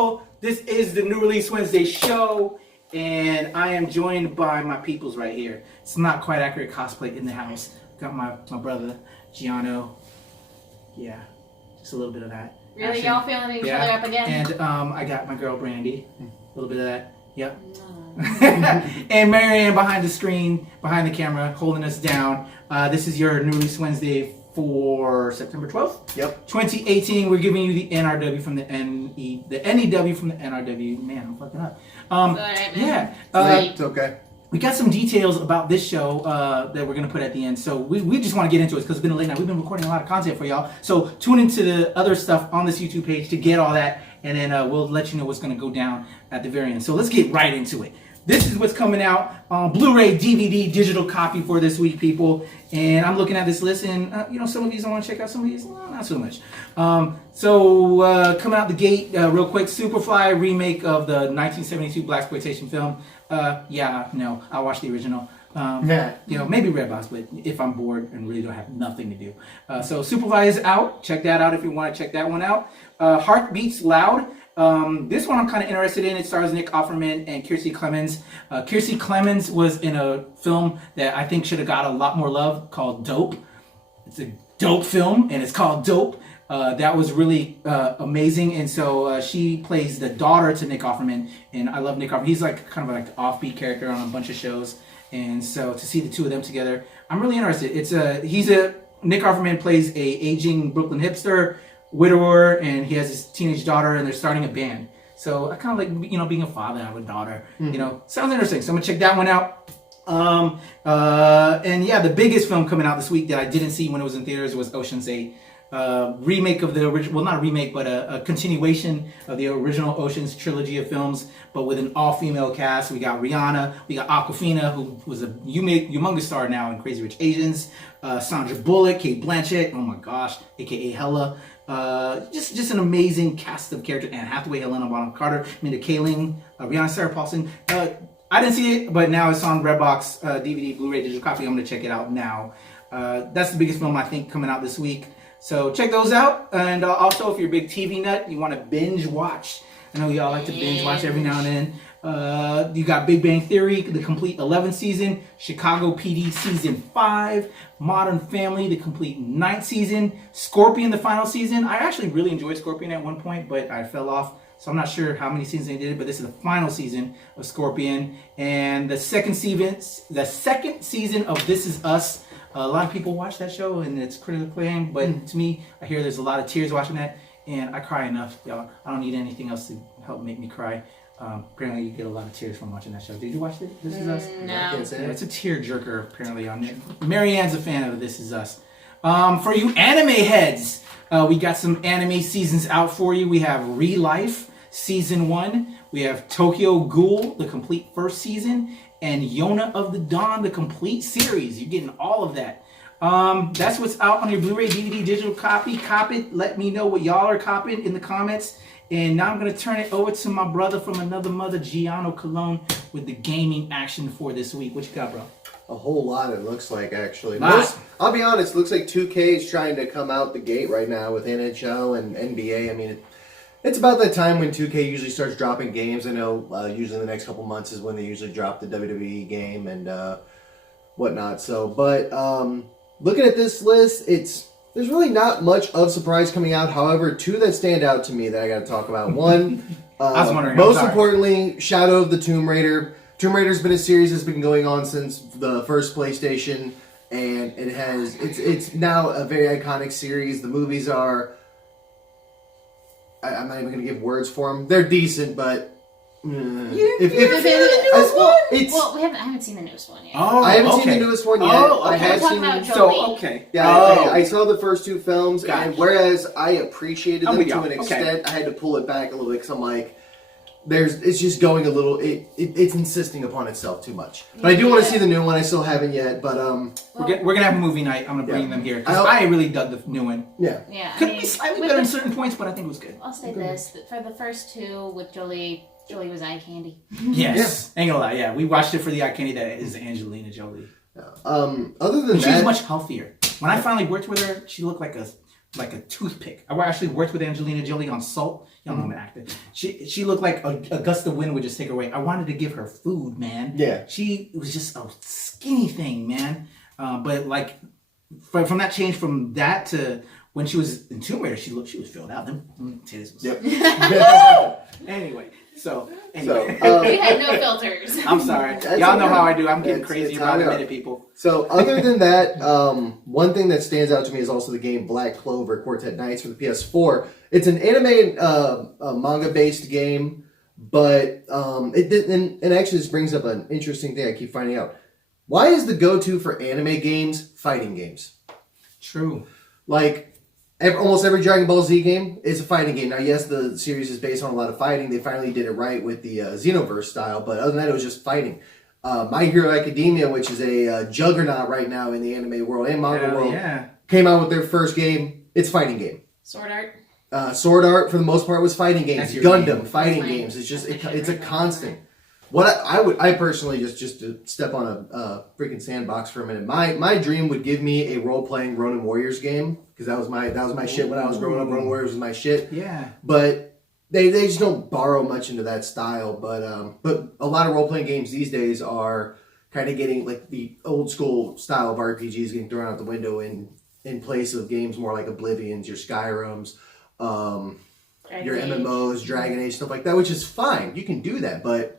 people. This is the New Release Wednesday show, and I am joined by my peoples right here. It's not quite accurate cosplay in the house. Got my brother, Giano. Yeah, just a little bit of that. Really? Y'all feeling each other up again? And I got my girl, Brandy. A little bit of that. Yep. And Marianne behind the screen, behind the camera, holding us down. This is your New Release Wednesday for September 12th. Yep. 2018. We're giving you the NRW from the NEW from the NRW. Man, I'm fucking up. Right, yeah. It's okay. We got some details about this show that we're going to put at the end. So we just want to get into it because it's been a late night. We've been recording a lot of content for y'all. So tune into the other stuff on this YouTube page to get all that. And then we'll let you know what's going to go down at the very end. So let's get right into it. This is what's coming out on Blu-ray, DVD, digital copy for this week, people. And I'm looking at this list, and some of these I want to check out, some of these not so much. So coming out the gate, real quick, Superfly remake of the 1972 blaxploitation film. I'll watch the original. Maybe Redbox, but if I'm bored and really don't have nothing to do. So Superfly is out. Check that out if you want to check that one out. Heart Beats Loud. This one I'm kind of interested in. It stars Nick Offerman and Kiersey Clemens. Kiersey Clemens was in a film that I think should have got a lot more love called Dope. It's a dope film, and it's called Dope. That was really amazing, and so she plays the daughter to Nick Offerman, and I love Nick Offerman. He's like kind of like an offbeat character on a bunch of shows, and so to see the two of them together, I'm really interested. Nick Offerman plays a aging Brooklyn hipster, widower, and he has his teenage daughter, and they're starting a band. So I kind of like, being a father, I have a daughter. Sounds interesting. So I'm gonna check that one out. The biggest film coming out this week that I didn't see when it was in theaters was Ocean's 8. Remake of the original, well, not a remake, but a continuation of the original Ocean's trilogy of films, but with an all-female cast. We got Rihanna, we got Awkwafina, who was a humongous star now in Crazy Rich Asians, Sandra Bullock, Cate Blanchett, oh my gosh, aka Hella. Just an amazing cast of characters. Anne Hathaway, Helena Bonham Carter, Minda Kaling, Rihanna, Sarah Paulson. I didn't see it, but now it's on Redbox, DVD, Blu-ray, digital copy. I'm going to check it out now. That's the biggest film I think coming out this week. So check those out. And also, if you're a big TV nut, you want to binge watch. I know y'all like to binge watch every now and then. You got Big Bang Theory, the complete 11th season, Chicago PD season 5, Modern Family, the complete 9th season, Scorpion, the final season. I actually really enjoyed Scorpion at one point, but I fell off. So I'm not sure how many seasons they did, but this is the final season of Scorpion. And the second season of This Is Us. A lot of people watch that show, and it's critically acclaimed, but to me, I hear there's a lot of tears watching that, and I cry enough, y'all. I don't need anything else to help make me cry. Apparently, you get a lot of tears from watching that show. Did you watch it? This Is Us? No. Yeah, it's a tear jerker, apparently, on it. Marianne's a fan of This Is Us. For you anime heads, we got some anime seasons out for you. We have Re-Life Season 1. We have Tokyo Ghoul, the complete first season, and Yona of the Dawn, the complete series. You're getting all of that. That's what's out on your Blu-ray, DVD, digital copy. Cop it. Let me know what y'all are copying in the comments. And now I'm going to turn it over to my brother from another mother, Giano Cologne, with the gaming action for this week. What you got, bro? A whole lot, it looks like, actually. I'll be honest, looks like 2K is trying to come out the gate right now with NHL and NBA. I mean, it's about that time when 2K usually starts dropping games. I know usually the next couple months is when they usually drop the WWE game and whatnot. So, but looking at this list, there's really not much of surprise coming out. However, two that stand out to me that I got to talk about. One, I was wondering, most importantly, Shadow of the Tomb Raider. Tomb Raider's been a series that's been going on since the first PlayStation, and it's now a very iconic series. The movies are, I'm not even going to give words for them. They're decent, but I haven't seen the newest one yet. Oh, I haven't seen the newest one yet. Oh, okay. I have seen okay. Yeah, I saw the first two films, and whereas I appreciated them to an extent, I had to pull it back a little bit because I'm like, it's just going a little. It's insisting upon itself too much. But I do want to see the new one. I still haven't yet. But we're gonna have a movie night. I'm gonna bring them here because I really dug the new one. Yeah. Could be slightly better in certain points, but I think it was good. I'll say this: for the first two with Jolie was eye candy. Yes, ain't gonna lie. Yeah, we watched it for the eye candy that is Angelina Jolie. Other than that, she was much healthier. When I finally worked with her, she looked like a like a toothpick. I actually worked with Angelina Jolie on Salt. Y'all know I'm an actor. She looked like a gust of wind would just take her away. I wanted to give her food, man. Yeah. She was just a skinny thing, man. But like from that change from that to when she was in Tomb Raider, she was filled out. Them titties was. Yep. Anyway. So We had no filters. I'm sorry. Y'all know how I do. I'm getting crazy around a minute, people. So other than that, one thing that stands out to me is also the game Black Clover Quartet Knights for the PS4. It's an anime manga-based game, but it actually just brings up an interesting thing I keep finding out. Why is the go-to for anime games fighting games? True. Like, almost every Dragon Ball Z game is a fighting game. Now, yes, the series is based on a lot of fighting. They finally did it right with the Xenoverse style, but other than that, it was just fighting. My Hero Academia, which is a juggernaut right now in the anime world and manga world, came out with their first game. It's a fighting game. Sword Art. Sword Art, for the most part, was fighting games. Gundam, fighting games. It's just it's a constant. What I personally just to step on a freaking sandbox for a minute. My dream would give me a role playing Ronin Warriors game because that was my shit when I was growing up. Ronin Warriors was my shit. Yeah. But they just don't borrow much into that style. But a lot of role playing games these days are kind of getting like the old school style of RPGs getting thrown out the window in place of games more like Oblivion's, your Skyrims, your MMOs, Dragon Age, stuff like that, which is fine. You can do that, but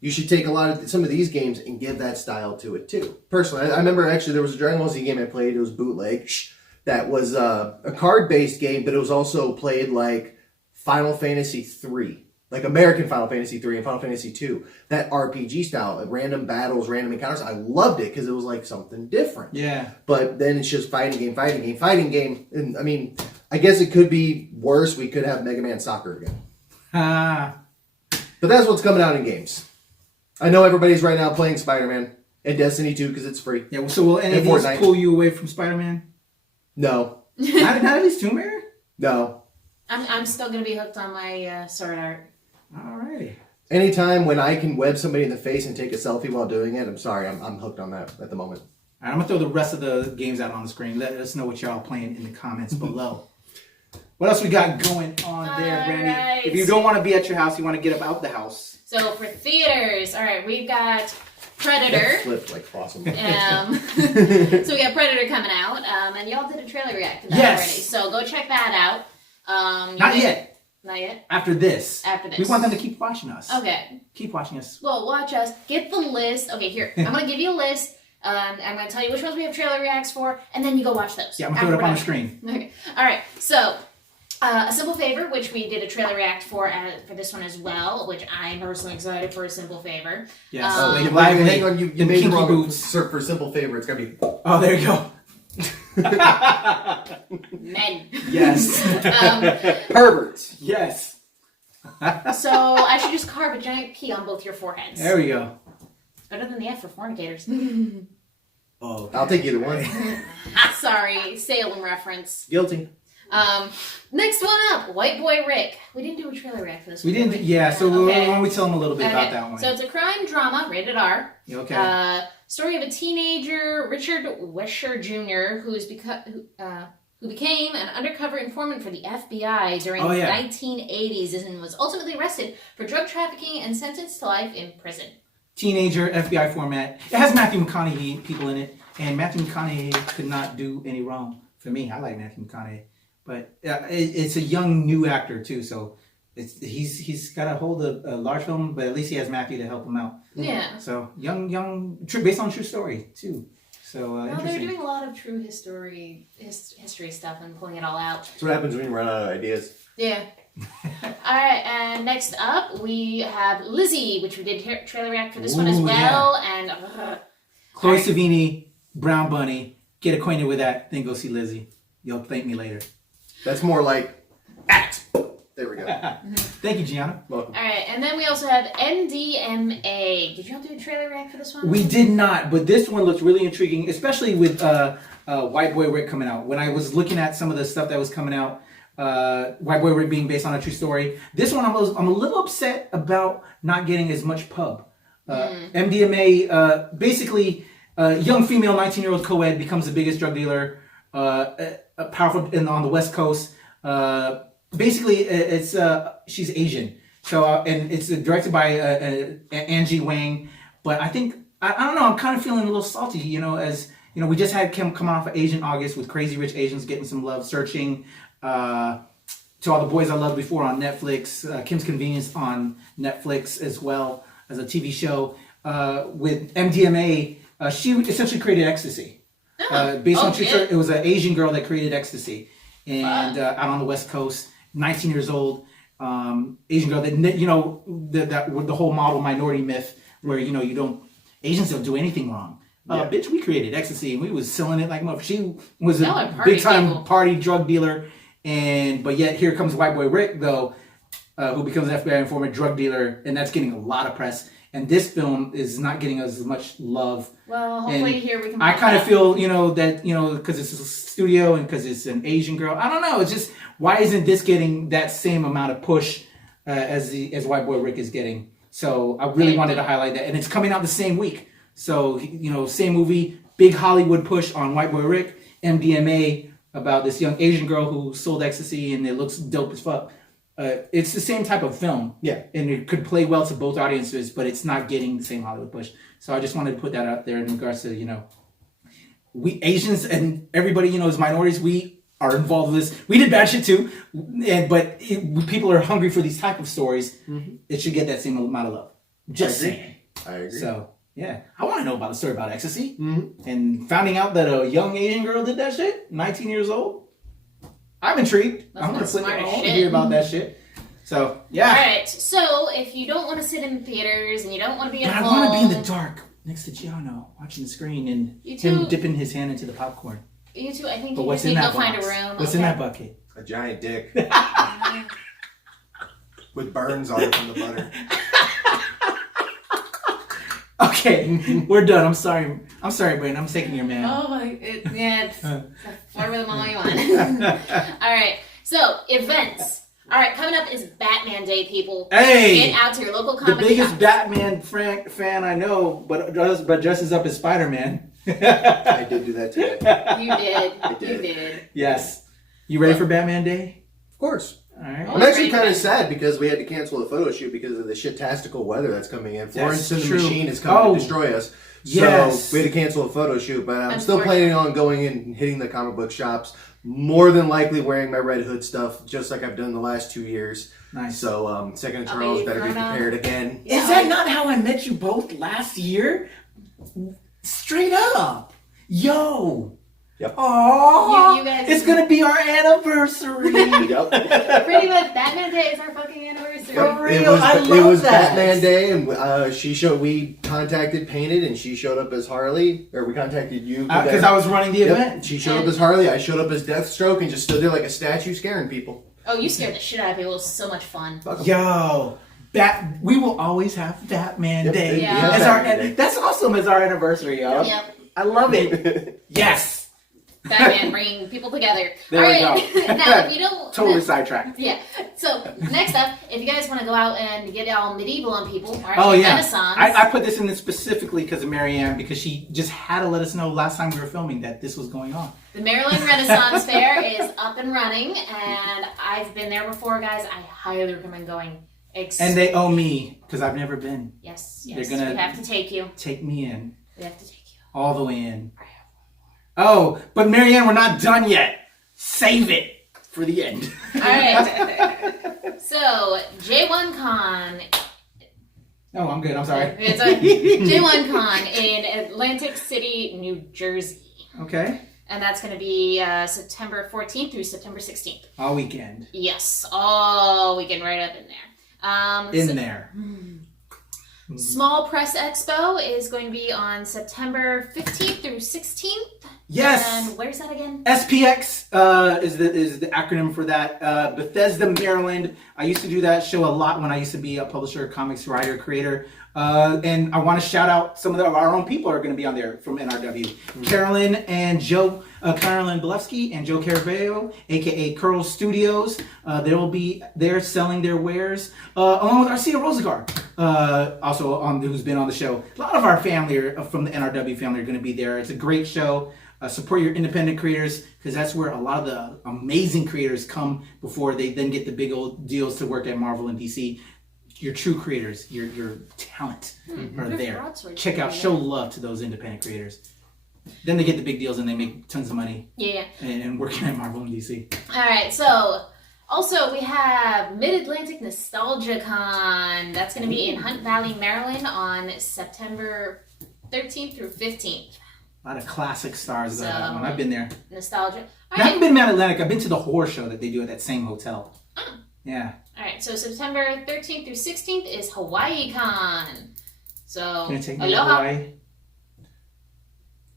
you should take some of these games and give that style to it too. Personally, I remember actually there was a Dragon Ball Z game I played. It was Bootleg. That was a card-based game, but it was also played like Final Fantasy III, like American Final Fantasy III and Final Fantasy II. That RPG style, like random battles, random encounters. I loved it because it was like something different. Yeah. But then it's just fighting game. And I mean, I guess it could be worse. We could have Mega Man Soccer again. But that's what's coming out in games. I know everybody's right now playing Spider-Man and Destiny 2 because it's free. Yeah, so will any of these pull you away from Spider-Man? No. not at least Tomb Raider? No. I'm still going to be hooked on my Sword Art. All right. Anytime when I can web somebody in the face and take a selfie while doing it, I'm sorry, I'm hooked on that at the moment. All right, I'm going to throw the rest of the games out on the screen. Let us know what y'all playing in the comments below. What else we got going on there, Brandy? Right. If you don't want to be at your house, you want to get up out the house. So for theaters, all right, we've got Predator. That flipped like awesome. So we got Predator coming out, and y'all did a trailer react to that already. So go check that out. Not yet. Not yet? After this. After this. We want them to keep watching us. Okay. Keep watching us. Well, watch us. Get the list. Okay, here. I'm going to give you a list. I'm going to tell you which ones we have trailer reacts for, and then you go watch those. Yeah, I'm going to throw it up on the screen. Okay. All right. So, A Simple Favor, which we did a trailer react for this one as well, which I'm personally excited for. A Simple Favor. Yes. Hang on, you made the wrong boots. for Simple Favor. It's got to be... Oh, there you go. Men. Yes. Perverts. Yes. So I should just carve a giant P on both your foreheads. There we go. It's better than the F for fornicators. Oh, I'll take either one. Sorry, Salem reference. Guilty. Next one up, White Boy Rick. We didn't do a trailer react for this one. We didn't. Yeah. So why don't we tell them a little bit about that one? So it's a crime drama, rated R. Okay. Story of a teenager, Richard Wesher Jr., who became an undercover informant for the FBI during the 1980s and was ultimately arrested for drug trafficking and sentenced to life in prison. Teenager FBI format. It has Matthew McConaughey people in it, and Matthew McConaughey could not do any wrong for me. I like Matthew McConaughey, but it's a young new actor too, so he's got to hold a large film, but at least he has Matthew to help him out. Yeah. So young, based on true story too. So they're doing a lot of true history stuff and pulling it all out. That's what happens when you run out of ideas. Yeah. Alright, and next up we have Lizzie, which we did trailer react for this one as well. Yeah. And Chloe Savini, Brown Bunny, get acquainted with that, then go see Lizzie. You'll thank me later. That's more like act. There we go. Thank you, Giano. Welcome. Alright, and then we also have NDMA. Did y'all do a trailer react for this one? We did not, but this one looks really intriguing, especially with White Boy Rick coming out. When I was looking at some of the stuff that was coming out, White Boy Rick being based on a true story, this one I'm a little upset about not getting as much pub. MDMA, basically, young female 19-year-old co-ed becomes the biggest drug dealer powerful on the West Coast. Basically, it's she's Asian. So and it's directed by Angie Wang. But I think I don't know. I'm kind of feeling a little salty, as we just had Kim come off of Asian August with Crazy Rich Asians getting some love, Searching. To All the Boys I Loved Before on Netflix, Kim's Convenience on Netflix as well as a TV show. With MDMA, she essentially created ecstasy. Based on true story, it was an Asian girl that created ecstasy, and out on the West Coast, 19 years old, Asian girl that the whole model minority myth where Asians don't do anything wrong. Bitch, we created ecstasy and we was selling it like mother. She was a big time party drug dealer. But yet here comes white boy Rick though, who becomes an FBI informant, drug dealer, and that's getting a lot of press. And this film is not getting as much love. Well, hopefully here we can. I kind of feel that because it's a studio and because it's an Asian girl. I don't know. It's just why isn't this getting that same amount of push as white boy Rick is getting? So I really wanted to highlight that, and it's coming out the same week. So same movie, big Hollywood push on white boy Rick, MDMA. About this young Asian girl who sold ecstasy and it looks dope as fuck. It's the same type of film. Yeah. And it could play well to both audiences, but it's not getting the same Hollywood push. So I just wanted to put that out there in regards to, we Asians and everybody, as minorities, we are involved with this. We did bad shit too. But people are hungry for these type of stories. Mm-hmm. It should get that same amount of love. Just saying. I agree. So. Yeah, I want to know about the story about ecstasy. Mm-hmm. And finding out that a young Asian girl did that shit, 19 years old. I'm intrigued. I'm going to click on and hear about that shit. So, yeah. All right, so if you don't want to sit in theaters and you don't want to be at home. I want to be in the dark next to Giano, watching the screen and him dipping his hand into the popcorn. You too, I think you just need to go find a room. What's in that bucket? A giant dick. With burns on it from the butter. Okay, we're done. I'm sorry, Brandon. I'm taking your man. Oh my, it's whatever the mama you want. All right, so events. All right, coming up is Batman Day, people. Hey, get out to your local comic shop. The biggest shops. Batman fan I know, but dresses up as Spider-Man. I did do that today. You did. I did. You did. Yes. You ready for Batman Day? Of course. All right. I'm actually kind of sad because we had to cancel the photo shoot because of the shit-tastical weather that's coming in. Florence and the Machine is coming to destroy us. Yes. So we had to cancel a photo shoot, but I'm still planning on going and hitting the comic book shops. More than likely wearing my Red Hood stuff, just like I've done the last 2 years. Nice. So, Second Charles better be prepared again. Is that not how I met you both last year? Straight up. Yo. Yep. Oh, you guys, it's gonna be our anniversary. Yep. Pretty much, Batman Day is our fucking anniversary. For real, it was Batman Day, and we contacted Painted, and she showed up as Harley, or we contacted you because I was running the event. She showed up as Harley. I showed up as Deathstroke, and just stood there like a statue, scaring people. Oh, you scared the shit out of people. It was so much fun. Yo. We will always have Batman Day. Yeah. That's awesome as our anniversary, yo. Yep. I love it. Yes. Batman bringing people together. There we go. Now, if you don't... Totally sidetracked. Yeah. So, next up, if you guys want to go out and get all medieval on people, Renaissance. I put this in this specifically because of Marianne, because she just had to let us know last time we were filming that this was going on. The Maryland Renaissance Fair is up and running, and I've been there before, guys. I highly recommend going. And they owe me, because I've never been. Yes. They're gonna we have to take you. Take me in. We have to take you. All the way in. Oh, but Marianne, we're not done yet. Save it for the end. All right. So, J1Con. Oh, I'm good. I'm sorry. It's a J1Con in Atlantic City, New Jersey. Okay. And that's going to be September 14th through September 16th. All weekend. Yes, all weekend, right up in there. There. Small Press Expo is going to be on September 15th through 16th. Yes. And where's that again? SPX is the acronym for that. Bethesda, Maryland. I used to do that show a lot when I used to be a publisher, comics writer, creator. And I want to shout out some of our own people are going to be on there from NRW. Mm-hmm. Carolyn and Joe, Carolyn Belefski and Joe Carabeo, aka Curl Studios. They will be there selling their wares, along with Arcia Rosegar, also who's been on the show. A lot of our family from the NRW family are going to be there. It's a great show. Support your independent creators, because that's where a lot of the amazing creators come before they then get the big old deals to work at Marvel and DC. Your true creators, your talent are there. Check out, show love to those independent creators. Then they get the big deals and they make tons of money. Yeah. And working at Marvel and DC. All right, so also we have Mid-Atlantic Nostalgia Con. That's going to be in Hunt Valley, Maryland on September 13th through 15th. A lot of classic stars go to that one. I've been there. Nostalgia. I haven't been to Mid-Atlantic. I've been to the horror show that they do at that same hotel. Oh. Yeah. All right, so September 13th through 16th is Hawaii Con. So, Can you take me to aloha. Hawaii?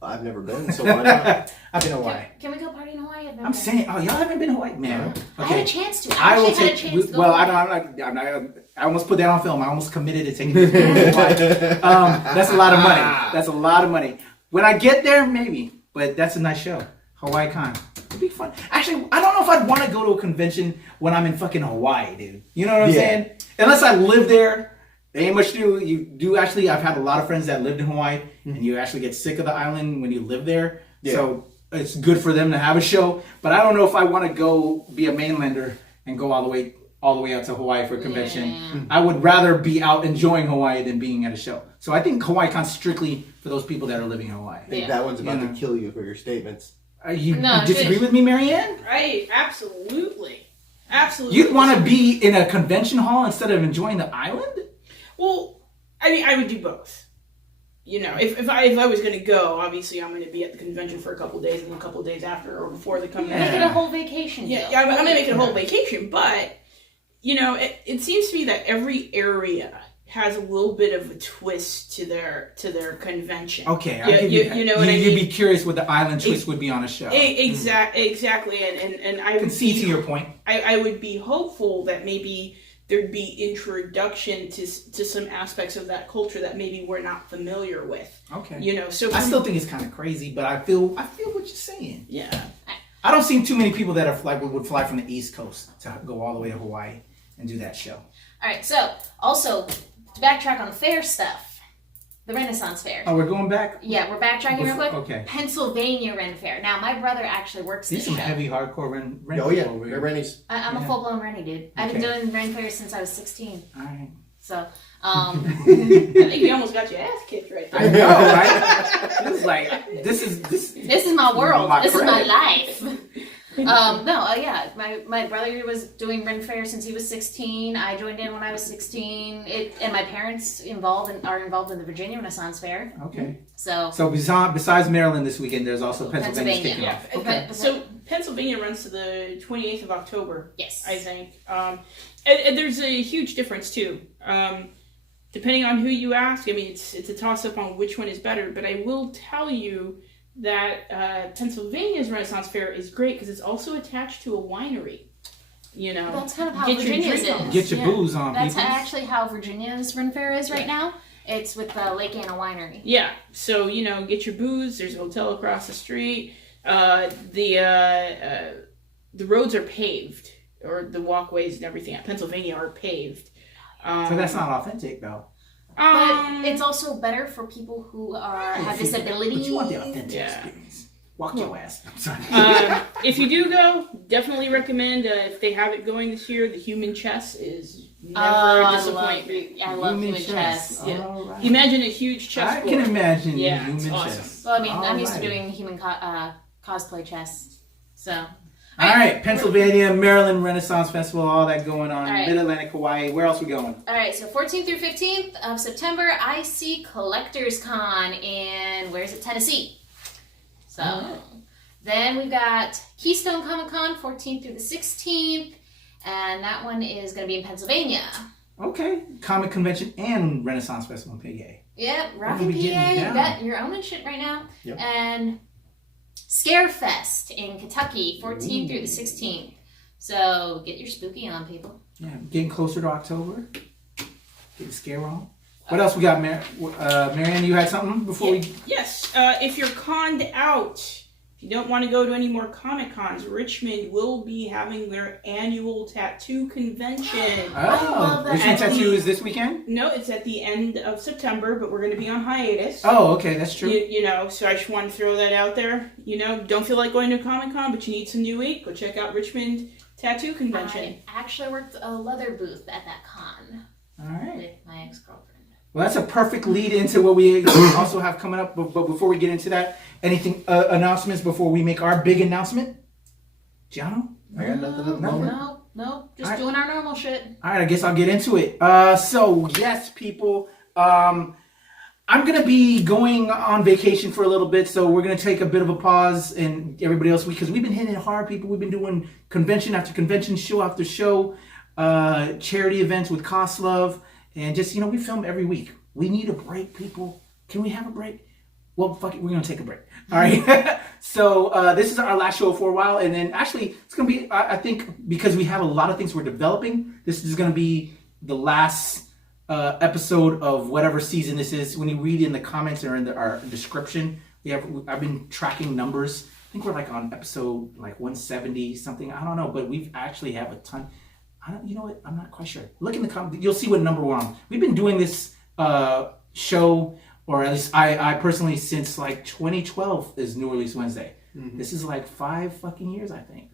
I've never been, so why not? I've been to Hawaii. Can we go party in Hawaii? I'm saying, y'all haven't been to Hawaii, man. Okay. Okay. I had a chance to. I will actually had a take. chance to go Well, Hawaii. I almost put that on film. I almost committed to taking you to Hawaii. That's a lot of money. That's a lot of money. When I get there, maybe. But that's a nice show. Hawaii Con. It'd be fun. Actually, I don't know if I'd want to go to a convention when I'm in fucking Hawaii, dude. You know what I'm saying? Unless I live there, there ain't much to do. You do actually. I've had a lot of friends that lived in Hawaii, and you actually get sick of the island when you live there. Yeah. So it's good for them to have a show. But I don't know if I want to go be a mainlander and go all the way out to Hawaii for a convention. Yeah. I would rather be out enjoying Hawaii than being at a show. So I think Hawaii Con's strictly for those people that are living in Hawaii. I think that one's about to kill you for your statements. You disagree with me, Marianne? Right, absolutely. Absolutely. You'd want to be in a convention hall instead of enjoying the island? Well, I mean, I would do both. You know, if I was going to go, obviously I'm going to be at the convention for a couple of days and a couple of days after or before the convention. Make it a whole vacation. Yeah, I'm going to make it a whole vacation, but, you know, it seems to me that every area has a little bit of a twist to their convention. Okay, I'll give you that. You know what I mean? You'd be curious what the island twist would be on a show. Exactly, and I can see to your point. I would be hopeful that maybe there'd be introduction to some aspects of that culture that maybe we're not familiar with. Okay. You know, so I still think it's kind of crazy, but I feel what you're saying. Yeah. I don't see too many people that are would fly from the East Coast to go all the way to Hawaii and do that show. All right, so also to backtrack on the fair stuff, the Renaissance Fair. Oh, we're going back? Yeah, we're backtracking real quick. Okay. Pennsylvania Ren Fair. Now, my brother actually works These this some show. heavy, hardcore Ren Oh, yeah. over They're here. Rennies. I'm a full-blown Rennie, dude. I've been doing Ren Fair since I was 16. All right. So, I think we almost got your ass kicked right there. I know, right? This is like, this is my world. This is my life. Yeah. My brother was doing Ren Fair since he was 16. I joined in when I was 16. And my parents are involved in the Virginia Renaissance Fair. Okay. So besides Maryland this weekend, there's also Pennsylvania kicking off. Okay. So Pennsylvania runs to the 28th of October. Yes. I think. And there's a huge difference too. Depending on who you ask, I mean, it's a toss-up on which one is better. But I will tell you that Pennsylvania's Renaissance Fair is great because it's also attached to a winery. You know, that's kind of how Virginia's is. Get your booze on. That's actually how Virginia's Ren Fair is right now. It's with the Lake Anna Winery. Yeah, so you know, get your booze. There's a hotel across the street. The roads are paved, or the walkways and everything at Pennsylvania are paved. So that's not authentic, though. But it's also better for people who have disabilities. But you want the authentic experience. Walk your ass. I'm sorry. If you do go, definitely recommend, if they have it going this year, the human chess is never a disappointment. I love human chess. Yeah. Right. Imagine a huge chess board. I can imagine human it's awesome. chess. Well, I mean, I'm used to doing human cosplay chess. So. All right, Pennsylvania, Maryland Renaissance Festival, all that going on. Right. Mid-Atlantic, Hawaii. Where else are we going? All right, so 14th through 15th of September, IC Collectors Con in, where is it, Tennessee. So, then we've got Keystone Comic Con, 14th through the 16th, and that one is going to be in Pennsylvania. Okay, Comic Convention and Renaissance Festival in PA. Yep, Rocky PA, you got your own shit right now. Yep. And Scarefest in Kentucky, 14th through the 16th. So get your spooky on, people. Yeah, getting closer to October. Getting scare on. What else we got, Marianne? You had something before we... Yes, if you're conned out, if you don't want to go to any more Comic-Cons, Richmond will be having their annual tattoo convention. I love that. Richmond Tattoo is this weekend? No, it's at the end of September, but we're going to be on hiatus. Oh, okay, that's true. You know, so I just want to throw that out there. You know, don't feel like going to Comic-Con, but you need some new ink. Go check out Richmond Tattoo Convention. I actually worked a leather booth at that con. All right. With my ex-girlfriend. Well, that's a perfect lead into what we also have coming up. But before we get into that, anything announcements before we make our big announcement? Giano? I got nothing at the moment. No, just doing our normal shit. All right, I guess I'll get into it. So, yes, people, I'm going to be going on vacation for a little bit, so we're going to take a bit of a pause, and everybody else, because we've been hitting it hard, people. We've been doing convention after convention, show after show, charity events with Cost Love, and just, we film every week. We need a break, people. Can we have a break? Well, fuck it, we're going to take a break. All right? So this is our last show for a while, and then actually it's going to be, I think, because we have a lot of things we're developing, this is going to be the last episode of whatever season this is. When you read in the comments or in our description, I've been tracking numbers. I think we're like on episode like 170 something. I don't know, but we've actually have a ton. You know what? I'm not quite sure. Look in the comments. You'll see what number we're on. We've been doing this show, or at least I personally, since like 2012 is New Release Wednesday. Mm-hmm. This is like 5 fucking years, I think.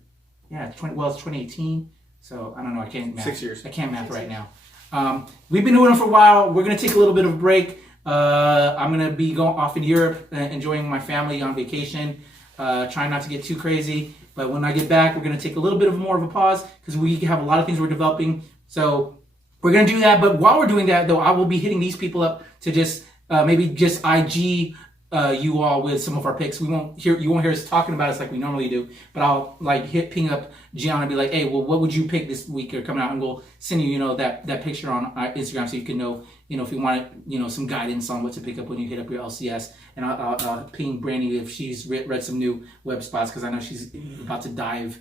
Yeah, it's 2018. So I don't know. I can't math. 6 years. I can't math right now. We've been doing it for a while. We're going to take a little bit of a break. I'm going to be going off in Europe, enjoying my family on vacation, trying not to get too crazy. But when I get back, we're going to take a little bit of more of a pause because we have a lot of things we're developing. So we're going to do that. But while we're doing that, though, I will be hitting these people up to just maybe just IG you all with some of our picks. You won't hear us talking about us like we normally do. But I'll like ping up Giano and be like, hey, well, what would you pick this week or coming out? And we'll send you, that picture on Instagram so you can know, if you want, some guidance on what to pick up when you hit up your LCS. And I'll ping Brandy if she's read some new web spots, because I know she's about to dive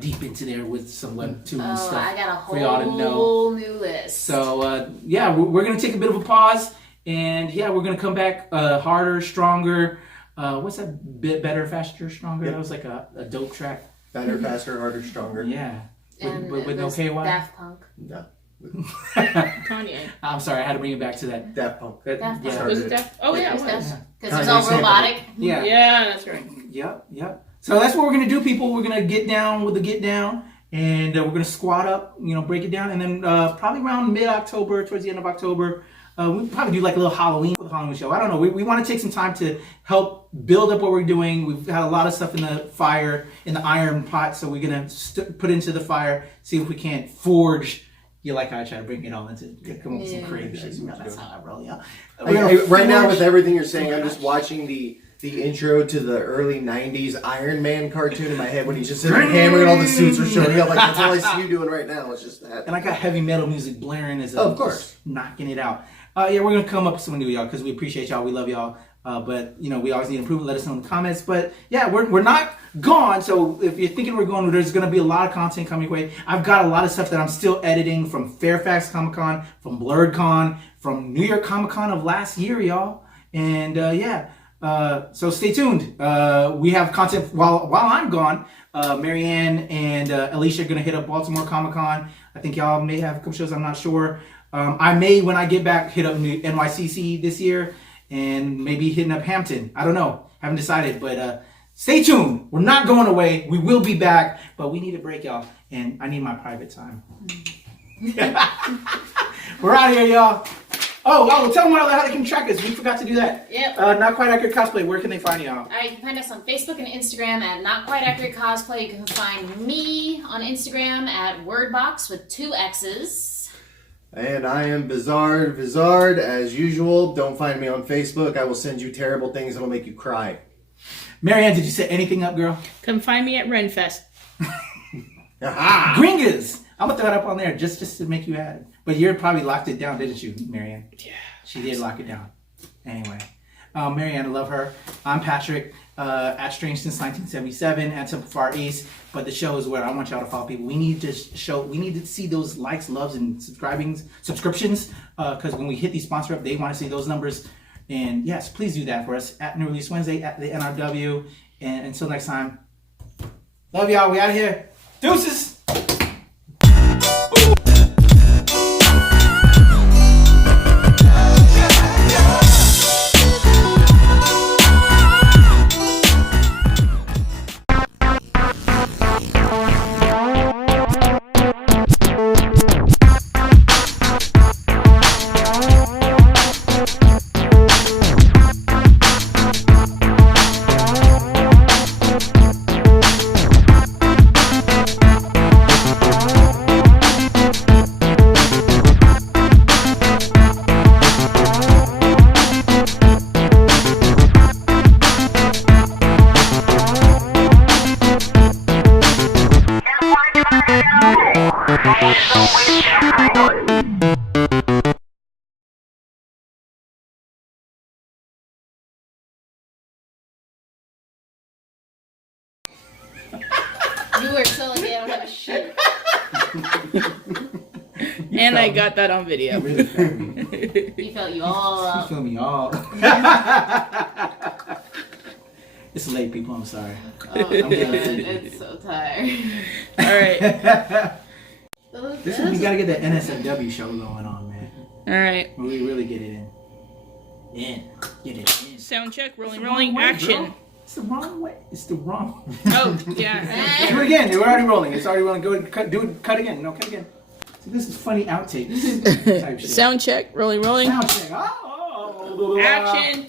deep into there with some webtoon and stuff. I got a for y'all to know. whole new list. So we're gonna take a bit of a pause, and we're gonna come back harder, stronger. What's that? Better, faster, stronger. Yep. That was like a dope track. Better, faster, harder, stronger. Yeah. And with no KY. Daft Punk. No. Kanye. I'm sorry, I had to bring it back to that. Daft Punk. Daft Punk. Yeah. Was it Daft? Oh yeah, it was. Because it's all robotic. Yeah. Yeah, that's right. Yep. So that's what we're gonna do, people. We're gonna get down with the get down, and we're gonna squat up, break it down, and then probably around mid-October, towards the end of October, we'll probably do like a little Halloween show. I don't know. We want to take some time to help build up what we're doing. We've had a lot of stuff in the fire, in the iron pot, so we're gonna put into the fire, see if we can't forge. You like how I try to bring it all into come up with some creative shit. That's how I roll, y'all. Right now, with everything you're saying, I'm just watching the intro to the early 90s Iron Man cartoon in my head when he's just sitting there hammering, all the suits are showing up. Like, that's all I see you doing right now. It's just that. And I got heavy metal music blaring as of course, knocking it out. We're going to come up with something new, y'all, because we appreciate y'all. We love y'all. But, we always need improvement. Let us know in the comments. But, we're not gone. So if you're thinking we're going, there's going to be a lot of content coming your way. I've got a lot of stuff that I'm still editing from Fairfax Comic-Con, from BlurredCon, from New York Comic-Con of last year, y'all. And, so stay tuned. We have content while I'm gone. Marianne and Alicia are going to hit up Baltimore Comic-Con. I think y'all may have a couple shows. I'm not sure. I may, when I get back, hit up NYCC this year. And maybe hitting up Hampton. I don't know. Haven't decided. But stay tuned. We're not going away. We will be back. But we need a break, y'all. And I need my private time. We're out of here, y'all. Oh, tell them how they can track us. We forgot to do that. Yep. Not Quite Accurate Cosplay. Where can they find y'all? All right, you can find us on Facebook and Instagram at Not Quite Accurate Cosplay. You can find me on Instagram at Wordbox with 2 X's. And I am Vizard, as usual. Don't find me on Facebook. I will send you terrible things that'll make you cry. Marianne, did you set anything up, girl? Come find me at Renfest. Gringas! I'm gonna throw it up on there just to make you happy. But you probably locked it down, didn't you, Marianne? Yeah. She did lock it down. Anyway. Marianne, I love her. I'm Patrick, at Strange since 1977, at Temple Far East. But the show is where I want y'all to follow people. We need to see those likes, loves, and subscriptions. Because when we hit these sponsor up, they want to see those numbers. And yes, please do that for us at New Release Wednesday at the NRW. And until next time, love y'all. We out of here. Deuces. You were so lucky I don't have a shit. And I got that on video. Really felt me. You felt you all You out. feel me all. It's late, people. I'm sorry. Oh my god, it's so tired. Alright. We gotta get the NSFW show going on, man. Alright. Where we really get it in. Get it in. Sound check, rolling, It's the rolling, wrong way, action. bro. It's the wrong way. It's the wrong way. Oh, yeah. Do it again. We're already rolling. It's already rolling. Go ahead, cut again. No, cut again. So this is funny outtakes type shit. Sound check, rolling, rolling. Sound check. Oh. Action.